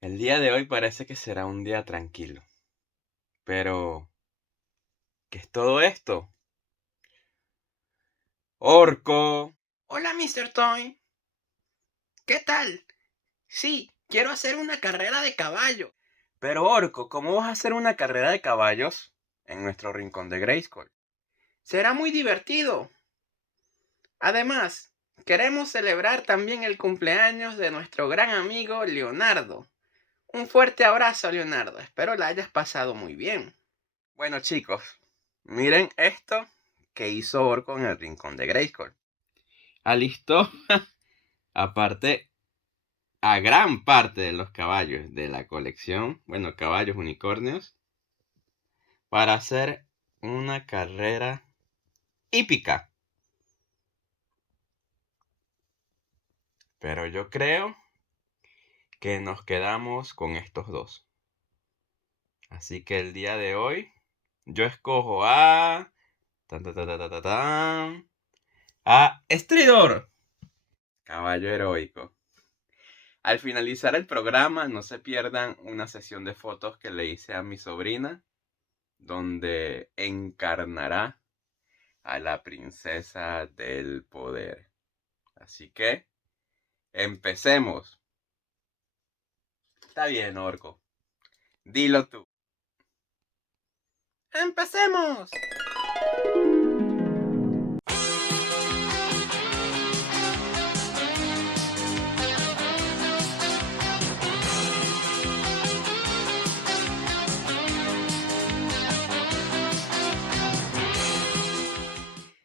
El día de hoy parece que será un día tranquilo, pero ¿qué es todo esto? ¡Orco! Hola, Mr. Toy. ¿Qué tal? Sí, quiero hacer una carrera de caballo. Pero Orco, ¿cómo vas a hacer una carrera de caballos en nuestro rincón de Grayskull? Será muy divertido. Además, queremos celebrar también el cumpleaños de nuestro gran amigo Leonardo. Un fuerte abrazo, Leonardo. Espero la hayas pasado muy bien. Bueno, chicos, miren esto que hizo Orco en el rincón de Grayskull. Alistó, aparte, a gran parte de los caballos de la colección, bueno, caballos unicornios, para hacer una carrera hípica. Pero yo creo que nos quedamos con estos dos. Así que el día de hoy yo escojo tan, tan, tan, tan, tan, tan, a Stridor, caballo heroico. Al finalizar el programa, no se pierdan una sesión de fotos que le hice a mi sobrina, donde encarnará a la princesa del poder. Así que empecemos. Está bien, Orco. Dilo tú. ¡Empecemos!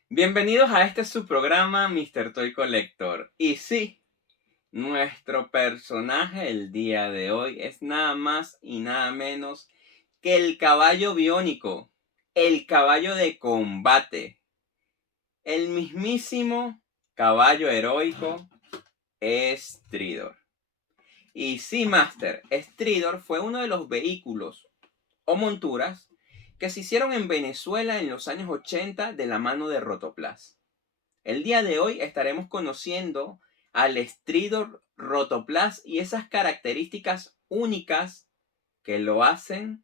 Bienvenidos a este su programa, Mr. Toy Collector. Y sí, nuestro personaje el día de hoy es nada más y nada menos que el caballo biónico, el caballo de combate, el mismísimo caballo heroico Stridor. Y sí, Master, Stridor fue uno de los vehículos o monturas que se hicieron en Venezuela en los años 80 de la mano de Rotoplas. El día de hoy estaremos conociendo al Stridor Rotoplas y esas características únicas que lo hacen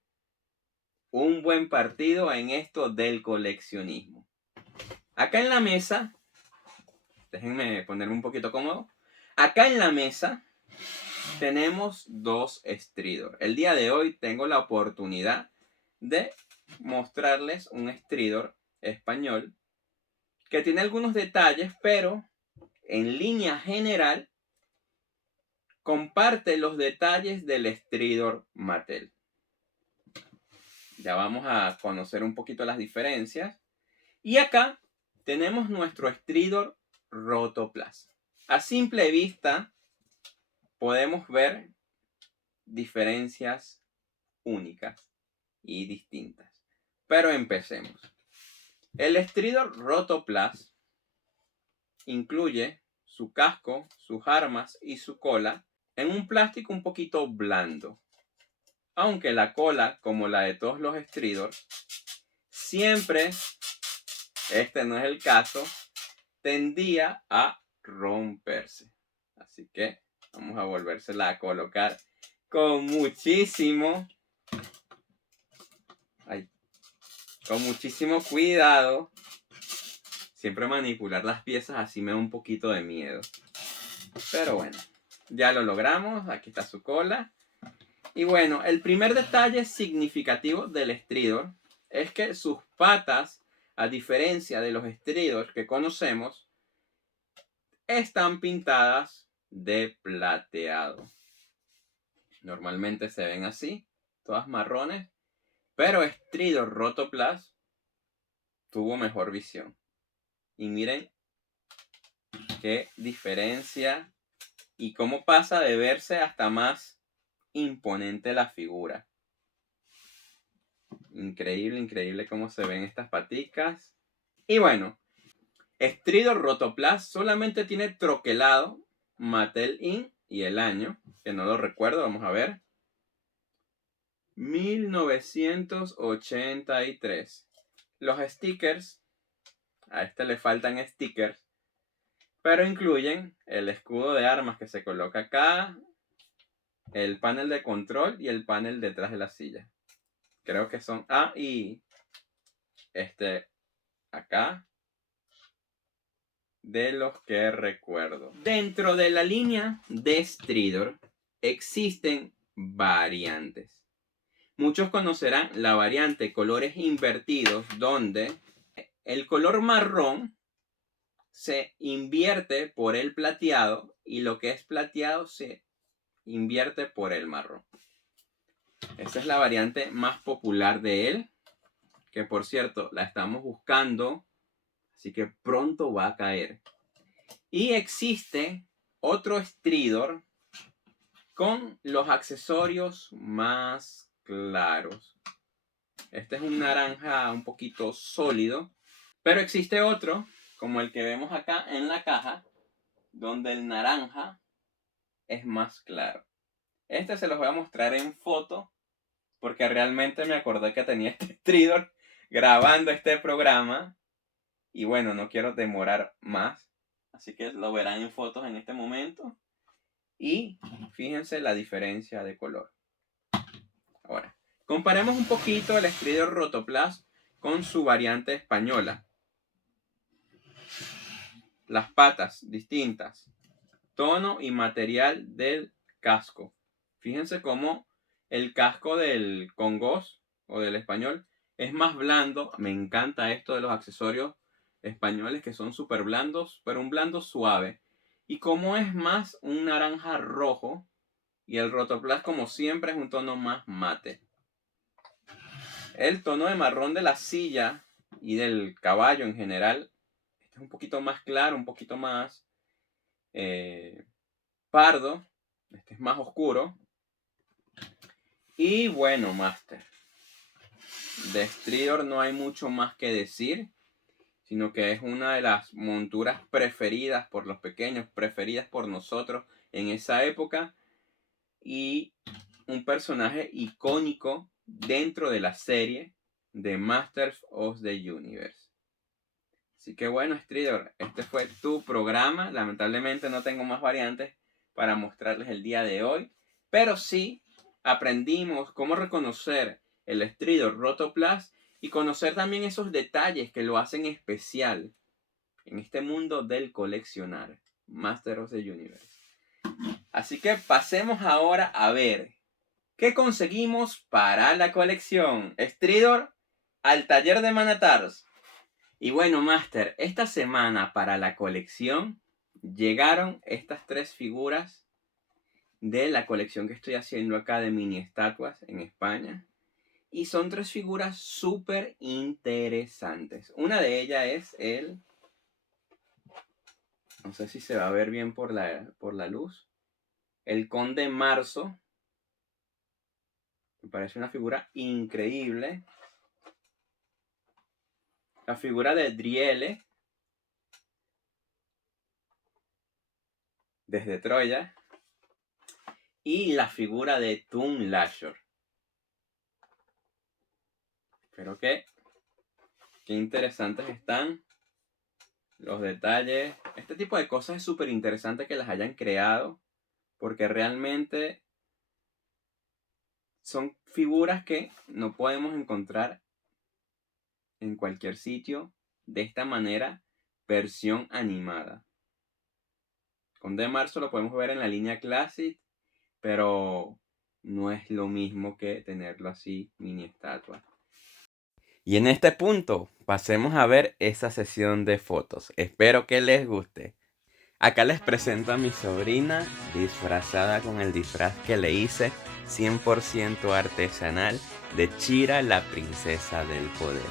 un buen partido en esto del coleccionismo. Acá en la mesa, déjenme ponerme un poquito cómodo. Acá en la mesa tenemos dos Stridor. El día de hoy tengo la oportunidad de mostrarles un Stridor español que tiene algunos detalles, pero en línea general comparte los detalles del Stridor Mattel. Ya vamos a conocer un poquito las diferencias. Y acá tenemos nuestro Stridor Rotoplas. A simple vista podemos ver diferencias únicas y distintas. Pero empecemos. El Stridor Rotoplas incluye su casco, sus armas y su cola en un plástico un poquito blando. Aunque la cola, como la de todos los Stridor, siempre, este no es el caso, tendía a romperse. Así que vamos a volvérsela a colocar con muchísimo, con muchísimo cuidado. Siempre manipular las piezas así me da un poquito de miedo. Pero bueno, ya lo logramos. Aquí está su cola. Y bueno, el primer detalle significativo del Stridor es que sus patas, a diferencia de los Stridor que conocemos, están pintadas de plateado. Normalmente se ven así, todas marrones, pero Stridor Rotoplas tuvo mejor visión. Y miren qué diferencia y cómo pasa de verse hasta más imponente la figura. Increíble, increíble cómo se ven estas paticas. Y bueno, Stridor Rotoplas solamente tiene troquelado Mattel Inc. y el año, que no lo recuerdo, vamos a ver. 1983. Los stickers, a este le faltan stickers, pero incluyen el escudo de armas que se coloca acá, el panel de control y el panel detrás de la silla. Creo que son... y acá, de los que recuerdo. Dentro de la línea de Stridor existen variantes. Muchos conocerán la variante colores invertidos, donde el color marrón se invierte por el plateado y lo que es plateado se invierte por el marrón. Esa es la variante más popular de él, que por cierto la estamos buscando, así que pronto va a caer. Y existe otro Stridor con los accesorios más claros. Este es un naranja un poquito sólido, pero existe otro, como el que vemos acá en la caja, donde el naranja es más claro. Este se los voy a mostrar en foto, porque realmente me acordé que tenía este Stridor grabando este programa. Y bueno, no quiero demorar más, así que lo verán en fotos en este momento. Y fíjense la diferencia de color. Ahora, comparemos un poquito el Stridor Rotoplas con su variante española. Las patas distintas, tono y material del casco. Fíjense cómo el casco del Congos o del español es más blando. Me encanta esto de los accesorios españoles que son súper blandos, pero un blando suave. Y como es más un naranja rojo, y el Rotoplas como siempre es un tono más mate. El tono de marrón de la silla y del caballo en general, este es un poquito más claro, un poquito más pardo. Este es más oscuro. Y bueno, Master, de Stridor no hay mucho más que decir, sino que es una de las monturas preferidas por los pequeños, preferidas por nosotros en esa época, y un personaje icónico dentro de la serie de Masters of the Universe. Así que bueno, Stridor, este fue tu programa. Lamentablemente no tengo más variantes para mostrarles el día de hoy, pero sí aprendimos cómo reconocer el Stridor Rotoplas y conocer también esos detalles que lo hacen especial en este mundo del coleccionar, Masters of the Universe. Así que pasemos ahora a ver qué conseguimos para la colección. Stridor al taller de Manatars. Y bueno, Master, esta semana para la colección llegaron estas 3 figuras de la colección que estoy haciendo acá de mini estatuas en España. Y son 3 figuras súper interesantes. Una de ellas es el... No sé si se va a ver bien por la luz. El Conde Marzo. Me parece una figura increíble. La figura de Driele, desde Troya. Y la figura de Toon Lashor. Pero qué interesantes están los detalles. Este tipo de cosas es súper interesante que las hayan creado, porque realmente son figuras que no podemos encontrar en cualquier sitio de esta manera, versión animada. Conde Marzo lo podemos ver en la línea Classic, pero no es lo mismo que tenerlo así mini estatua. Y en este punto pasemos a ver esa sesión de fotos. Espero que les guste. Acá les presento a mi sobrina disfrazada con el disfraz que le hice 100% artesanal de Chira, la princesa del poder.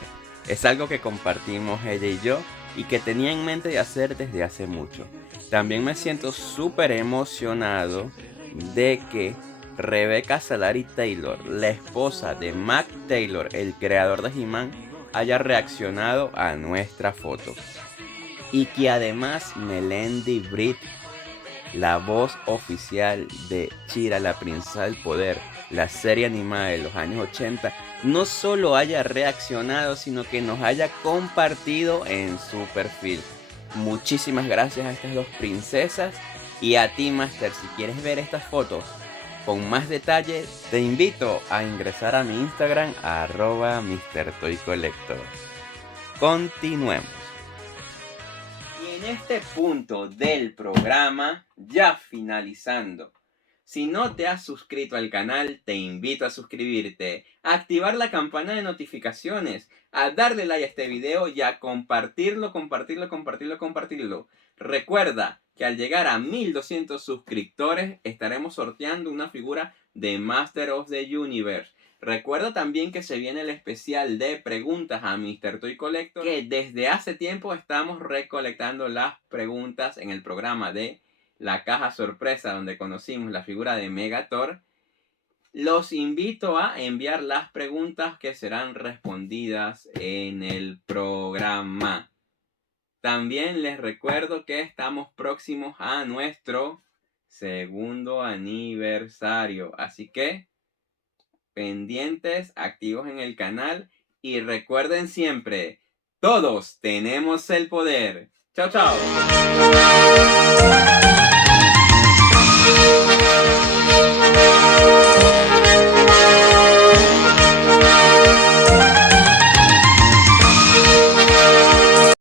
Es algo que compartimos ella y yo y que tenía en mente de hacer desde hace mucho. También me siento súper emocionado de que Rebecca Salary Taylor, la esposa de Mac Taylor, el creador de He-Man, haya reaccionado a nuestra foto. Y que además Melendi Britt, la voz oficial de Chira, la princesa del poder, la serie animada de los años 80, no solo haya reaccionado, sino que nos haya compartido en su perfil. Muchísimas gracias a estas 2 princesas. Y a ti, Master, si quieres ver estas fotos, Con más detalle, te invito a ingresar a mi Instagram @MrToyCollector. Continuemos. Y en este punto del programa, ya finalizando, si no te has suscrito al canal, te invito a suscribirte, a activar la campana de notificaciones, a darle like a este video y a compartirlo. Recuerda que al llegar a 1200 suscriptores estaremos sorteando una figura de Master of the Universe. Recuerda también que se viene el especial de preguntas a Mr. Toy Collector, que desde hace tiempo estamos recolectando las preguntas en el programa de la caja sorpresa donde conocimos la figura de Megator. Los invito a enviar las preguntas que serán respondidas en el programa. También les recuerdo que estamos próximos a nuestro segundo aniversario. Así que pendientes, activos en el canal y recuerden siempre, todos tenemos el poder. Chao, chao.